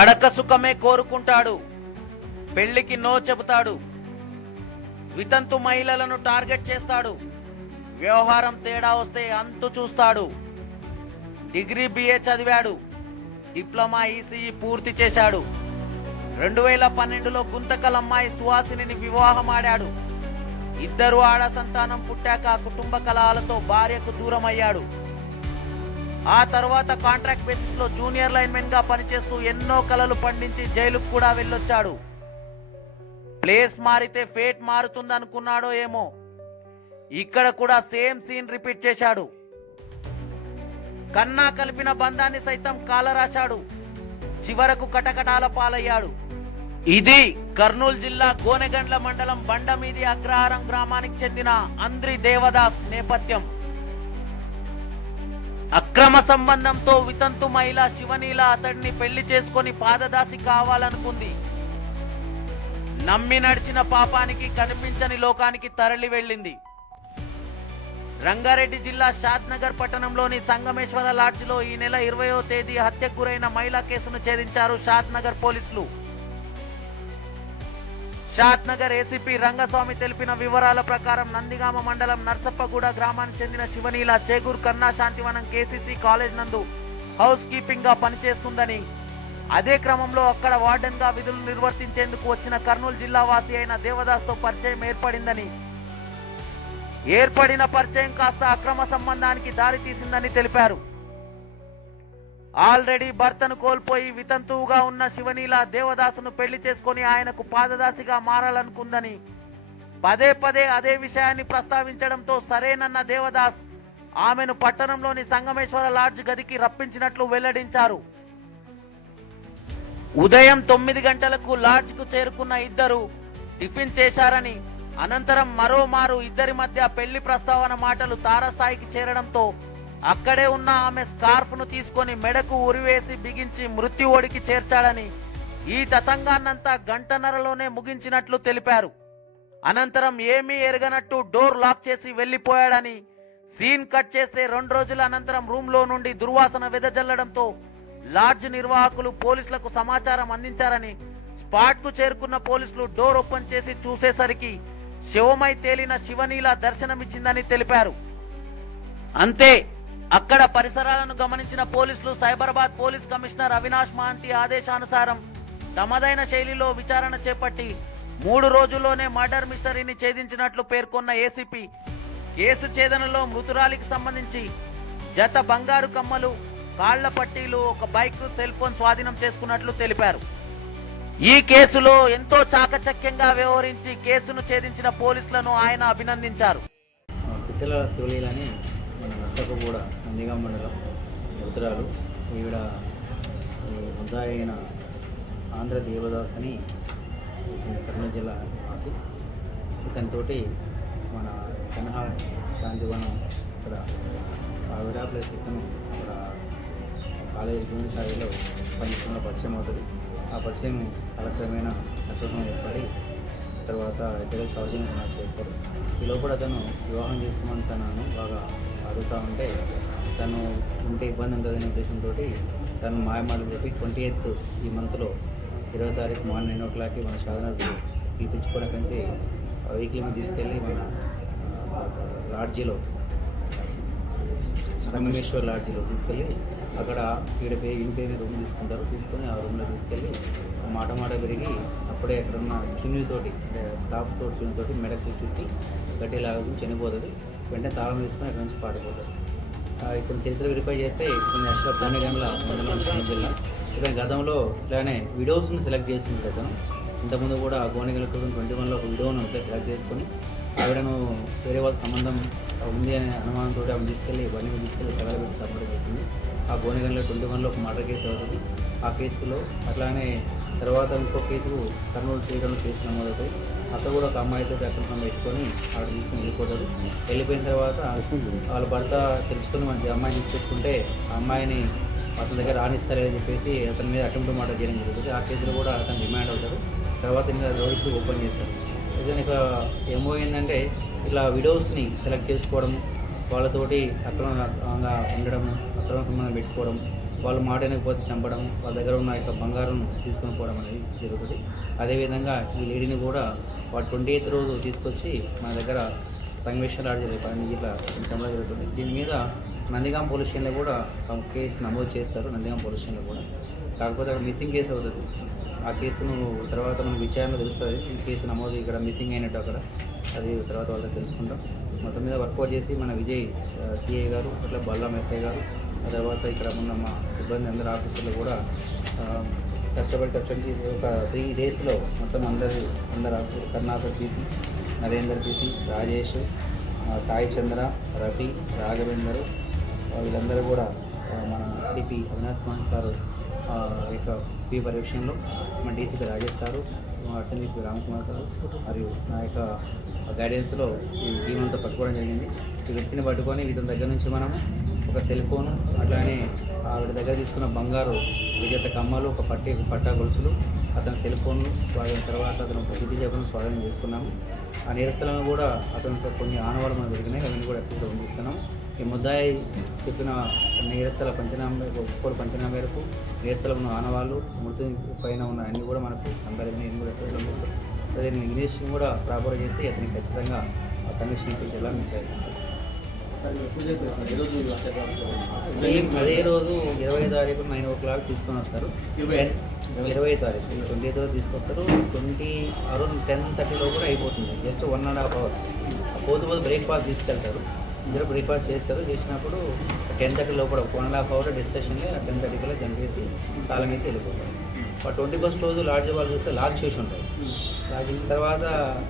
పడక సుఖమే కోరుకుంటాడు. పెళ్ళికి నో చెబుతాడు. వితంతు మహిళలను టార్గెట్ చేస్తాడు. వ్యవహారం తేడా వస్తే అంతు చూస్తాడు. డిగ్రీ బిఏ చదివాడు. డిప్లొమా ఈసీఈ పూర్తి చేశాడు. రెండు వేల పన్నెండులో గుంతకల్ అమ్మాయి సుహాసిని వివాహం ఆడాడు ఇద్దరు ఆడ సంతానం పుట్టాక కుటుంబ కలహాలతో భార్యకు దూరం అయ్యాడు ఆ తర్వాత కాంట్రాక్ట్ బేసిస్లో జూనియర్ లైన్మెన్గా పనిచేస్తూ ఎన్నో కలలు పండించి జైలుకు కూడా వెళ్ళొచ్చాడు. ప్లేస్ మారితే ఫేట్ మారుతుందనుకున్నాడో ఏమో. ఇక్కడ కూడా సేమ్ సీన్ రిపీట్ చేశాడు. కన్నా కలిపిన బంధాన్ని సైతం కాలరాశాడు. చివరకు కటకటాల పాలయ్యాడు. ఇది కర్నూలు జిల్లా గోనెగండ్ల మండలం బండమీది అగ్రహారం గ్రామానికి చెందిన అంద్రి దేవదాస్ నేపథ్యం. అక్రమ సంబంధంతో వితంతు మహిళ శివనీల అతడిని పెళ్ళి చేసుకొని పాదదాసి కావాలనుకుంది. నమ్మి నడిచిన పాపానికి కనిపించని లోకానికి తరలి వెళ్ళింది. రంగారెడ్డి జిల్లా షాద్నగర్ పట్టణంలోని సంగమేశ్వర లాడ్జ్లో ఈ నెల ఇరవయో తేదీ హత్యకు గురైన మహిళా కేసును ఛేదించారు షాద్నగర్ పోలీసులు. షాద్ నగర్ ఏసీపీ రంగస్వామి తెలిపిన వివరాల ప్రకారం నందిగామ మండలం నర్సప్పగూడ గ్రామానికి చెందిన శివనీల చేగూర్ కన్నా శాంతివనం కేసీసీ కాలేజ్ నందు హౌస్ కీపింగ్గా పనిచేస్తుందని. అదే క్రమంలో అక్కడ వార్డెన్గా విధులు నిర్వర్తించేందుకు వచ్చిన కర్నూలు జిల్లా వాసి అయిన దేవదాస్తో పరిచయం ఏర్పడిందని. ఏర్పడిన పరిచయం కాస్త అక్రమ సంబంధానికి దారి తీసిందని తెలిపారు. ఆల్రెడీ భర్తను కోల్పోయి వితంతువుగా ఉన్న శివనీల దేవదాసును పెళ్ళి చేసుకొని ఆయనకు పాదదాసిగా మారాలనుకుందని పదే పదే అదే విషయాన్ని ప్రస్తావించడంతో సరేనన్న దేవదాస్ ఆమెను పట్టణంలోని సంగమేశ్వర లాడ్జ్ గదికి రప్పించినట్లు వెల్లడించారు. ఉదయం తొమ్మిది గంటలకు లాడ్జ్కు చేరుకున్న ఇద్దరు టిఫిన్ చేశారని అనంతరం మరోమారు ఇద్దరి మధ్య పెళ్ళి ప్రస్తావన మాటలు తారస్థాయికి చేరడంతో అక్కడే ఉన్న ఆమె స్కార్ఫ్ను తీసుకొని మెడకు ఉరివేసి బిగించి మృత్యు ఒడికి చేర్చాడని ఈ తతంగాన్నంతా గంటన్నరలోనే ముగించినట్లు తెలిపారు. అనంతరం ఏమీ ఎరగనట్టు డోర్ లాక్ చేసి వెళ్ళిపోయాడని సీన్ కట్ చేస్తే రెండు రోజుల అనంతరం రూమ్లో నుండి దుర్వాసన వెదజల్లడంతో లాడ్జ్ నిర్వాహకులు పోలీసులకు సమాచారం అందించారని స్పాట్కు చేరుకున్న పోలీసులు డోర్ ఓపెన్ చేసి చూసేసరికి శివమై తేలిన శివనీల దర్శనమిచ్చిందని తెలిపారు. అంతే! అక్కడ పరిసరాలను గమనించిన పోలీసులు సైబరాబాద్ పోలీస్ కమిషనర్ అవినాష్ మహంతి ఆదేశానుసారం తమదైన శైలిలో విచారణ చేపట్టి మూడు రోజుల్లోనే మర్డర్ మిస్టరీని ఛేదించినట్లు పేర్కొన్న ఏసీపీ. కేసు ఛేదనలో మృతురాలికి సంబంధించి జత బంగారు కమ్మలు కాళ్ళ పట్టీలు ఒక బైక్ సెల్ ఫోన్ స్వాధీనం చేసుకున్నట్లు తెలిపారు. ఈ కేసులో ఎంతో చాకచక్యంగా వ్యవహరించి కేసును ఛేదించిన పోలీసులను ఆయన అభినందించారు. మన నర్సపు కూడా నందిగా మండలం మృతురాలు ఈవిడ ఈ ముద్దాయి అయిన ఆంధ్ర దేవదాస్ అని కర్నూలు జిల్లా వాసి. ఇతనితోటి మన కన్హా గాంధీవనం ఇక్కడ ఆవిడ ప్లస్ ఇతను ఇక్కడ కాలేజ్ జూనియర్ స్థాయిలో పనిచేస్తున్న పరిచయం అవుతుంది. ఆ పరిచయం కాలక్రమేణ అసోసం ఏర్పడి తర్వాత ఇద్దరు సౌజన్య నాకు చేస్తారు. ఈ లోపల అతను వివాహం చేసుకోమని తనను బాగా అడుగుతూ ఉంటే తను ఉంటే ఇబ్బంది ఉంటుందనే ఉద్దేశంతో తను మాయమాటలు చెప్పి ట్వంటీ ఎయిత్ ఈ మంత్లో ఇరవై తారీఖు మార్నింగ్ నైన్ ఓ క్లాక్కి మన సాధనకు పిలిపించుకొని కలిసి నుంచి తీసుకెళ్ళి మన లాడ్జీలో సంగమేశ్వర్ లాడ్జీలో తీసుకెళ్ళి అక్కడ ఈడ పే ఇంటి పేరు రూమ్ తీసుకుంటారు. తీసుకొని ఆ రూమ్లో తీసుకెళ్ళి మాట మాట పెరిగి అప్పుడే అక్కడ ఉన్న చున్నీతోటి అంటే స్టాఫ్ తోటి చున్నీతోటి మెడకు చుట్టి గడ్డిలాగా చనిపోతుంది. వెంటనే తాళం తీసుకొని అక్కడ నుంచి పాడిపోతుంది ఇక్కడ చరిత్ర వెరిఫై చేస్తే ఇతని యాక్చువల్గా గంటల మండలం జిల్లా ఇతని గతంలో ఇట్లానే విడోస్ని సెలెక్ట్ చేసుకుంటాడు అతను. ఇంతకుముందు కూడా గోనెగల్ టూ ట్వంటీ వన్లో ఒక విడోను సెలెక్ట్ చేసుకొని ఆవిడను వేరే వాళ్ళ సంబంధం ఉంది అనే అనుమానంతో ఆమె తీసుకెళ్ళి బండి తీసుకెళ్ళి తగలబెట్టి సపోర్ట్ జరుగుతుంది ఆ గోనెగల్లో ట్వంటీ వన్లో ఒక మర్డర్ కేసు అవుతుంది. ఆ కేసులో అట్లానే తర్వాత ఇంకో కేసు కర్నూలు చేయడంలో కేసు నమోదవుతుంది అత్త కూడా ఒక అమ్మాయితో అక్కడ పెట్టుకొని ఆవిడ తీసుకుని వెళ్ళిపోతారు. వెళ్ళిపోయిన తర్వాత వాళ్ళ భర్త తెలుసుకుని మంచి అమ్మాయిని తీసుకొచ్చుకుంటే ఆ అమ్మాయిని అతని దగ్గర రాణిస్తారని చెప్పేసి అతని మీద అటెంప్ట్ మాట చేయడం జరుగుతుంది. ఆ కేసులో కూడా అతను డిమాండ్ అవుతారు. తర్వాత ఇంకా రోడ్డు ఓపెన్ చేస్తారు. ఇతనికి ఏమో ఏంటంటే ఇలా విడోస్ని సెలెక్ట్ చేసుకోవడం వాళ్ళతోటి అక్రమంగా ఉండడం అక్రమ సంబంధం పెట్టుకోవడం వాళ్ళు మాట వినకపోతే చంపడం వాళ్ళ దగ్గర ఉన్న యొక్క బంగారం తీసుకొని పోవడం అనేది జరుగుతుంది. అదేవిధంగా ఈ లేడీని కూడా వాడు ట్వంటీ ఎయిత్ రోజు తీసుకొచ్చి మన దగ్గర సంగమేశ్వర లాడ్జ్ పని ఇట్లా చంపడం జరుగుతుంది. దీని మీద నందిగాం పోలీస్ స్టేషన్లో కూడా కేసు నమోదు చేస్తారు నందిగాం పోలీస్ స్టేషన్లో కూడా. కాకపోతే అక్కడ మిస్సింగ్ కేసు అవుతుంది. ఆ కేసును తర్వాత మనకు విచారణ తెలుస్తుంది. ఈ కేసు నమోదు ఇక్కడ మిస్సింగ్ అయినట్టు అక్కడ. అది తర్వాత వాళ్ళకి తెలుసుకుంటాం. మొత్తం మీద వర్కౌట్ చేసి మన విజయ్ సిఐ గారు అట్లా బల్లాం ఎస్ఐ గారు ఆ తర్వాత ఇక్కడ ఉన్న మా సిబ్బంది అందరు ఆఫీసర్లు కూడా కష్టపడి కష్టపడి ఒక త్రీ డేస్లో మొత్తం అందరి అందరు ఆఫీసర్లు కర్ణాకర్ పీసీ నరేందర్ పీసీ రాజేష్ సాయి చంద్ర రఫీ రాఘవేందర్ వీళ్ళందరూ కూడా మన సిపి అవినాష్ కుమార్ సారు యొక్క స్వీయ విషయంలో మన డీసీపీ రాజేష్ సారు మా డీసీపీ రామకుమార్ సార్ మరియు నా యొక్క గైడెన్స్లో ఈ టీం అంతా పట్టుకోవడం జరిగింది. ఈ వ్యక్తిని పట్టుకొని వీటి దగ్గర నుంచి మనము ఒక సెల్ ఫోన్ అట్లానే ఆవిడ దగ్గర తీసుకున్న బంగారు విజేత కమ్మలు ఒక పట్టి పట్టా గొలుసులు అతని సెల్ ఫోన్లు వాడిన తర్వాత అతను ఒక టీపీ స్వాధీనం చేసుకున్నాము. ఆ నేరస్థలను కూడా అతనితో కొన్ని ఆనవాళ్ళు మనం జరిగినాయి అవన్నీ కూడా ఎప్పుడు పంపిస్తున్నాం ఈ ముద్దాయి చెప్పిన నేరస్థల పంచనామా ఒక్కొక్కరు పంచనామా మేరకు నేరస్థల ఉన్న ఆనవాళ్ళు మృతి పైన ఉన్న అన్ని కూడా మనకు అందరినీ కూడా ఎప్పుడు పంపిస్తాం అదే నేను ఇన్వెస్టింగ్ కూడా ప్రాపర్ చేసి అతనికి ఖచ్చితంగా ఆ కమిషన్ ఇప్పించేలా మీకు అదే రోజు ఇరవై తారీఖు నైన్ ఓ క్లాక్ తీసుకొని వస్తారు. ఇరవై. తారీఖు ట్వంటీ ఎయిత్ రోజు తీసుకొస్తారు. ట్వంటీ అరౌండ్ టెన్ థర్టీలో కూడా అయిపోతుంది. Just one and half hour. పోతు పోతు బ్రేక్ఫాస్ట్ తీసుకెళ్తారు. ఇద్దరు బ్రేక్ఫాస్ట్ చేస్తారు. చేసినప్పుడు టెన్ థర్టీ లోపల వన్ అండ్ హాఫ్ అవర్ డిస్కషన్లో టెన్ థర్టీ కల్లా జంప్ చేసి తాళం వేసి వెళ్ళిపోతారు ట్వంటీ ఫస్ట్ రోజు లాడ్జ్ వాళ్ళు చూస్తే లాక్ చేసి ఉంటాయి లాక్ చేసిన తర్వాత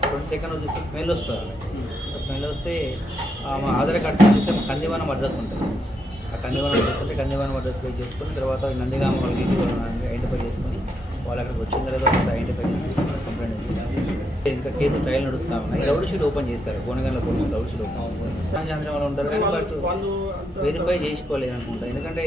ట్వంటీ సెకండ్ రోజు చూస్తే స్మెల్ వస్తుంది స్మెల్ వస్తే ఆ మా ఆధార్ కార్డు చూస్తే మా కందివనం అడ్రస్ ఉంటుంది. ఆ కందివనం అడ్రస్ ఉంటే కందివనం అడ్రస్ పే చేసుకొని తర్వాత నందిగామ వాళ్ళకి ఐడెంటిఫై చేసుకొని వాళ్ళు అక్కడికి వచ్చిన తర్వాత ఐడెంటిఫై చేసుకుని కంప్లైంట్ చేసి ఇంకా కేసు ట్రయల్ నడుస్తా ఉన్నాయి రౌడ్ షీట్ ఓపెన్ చేస్తారు Konagandla police rowdy sheet open సాయంత్రం వాళ్ళు ఉంటారు బట్ వెరిఫై చేసుకోలేదు అనుకుంటా ఎందుకంటే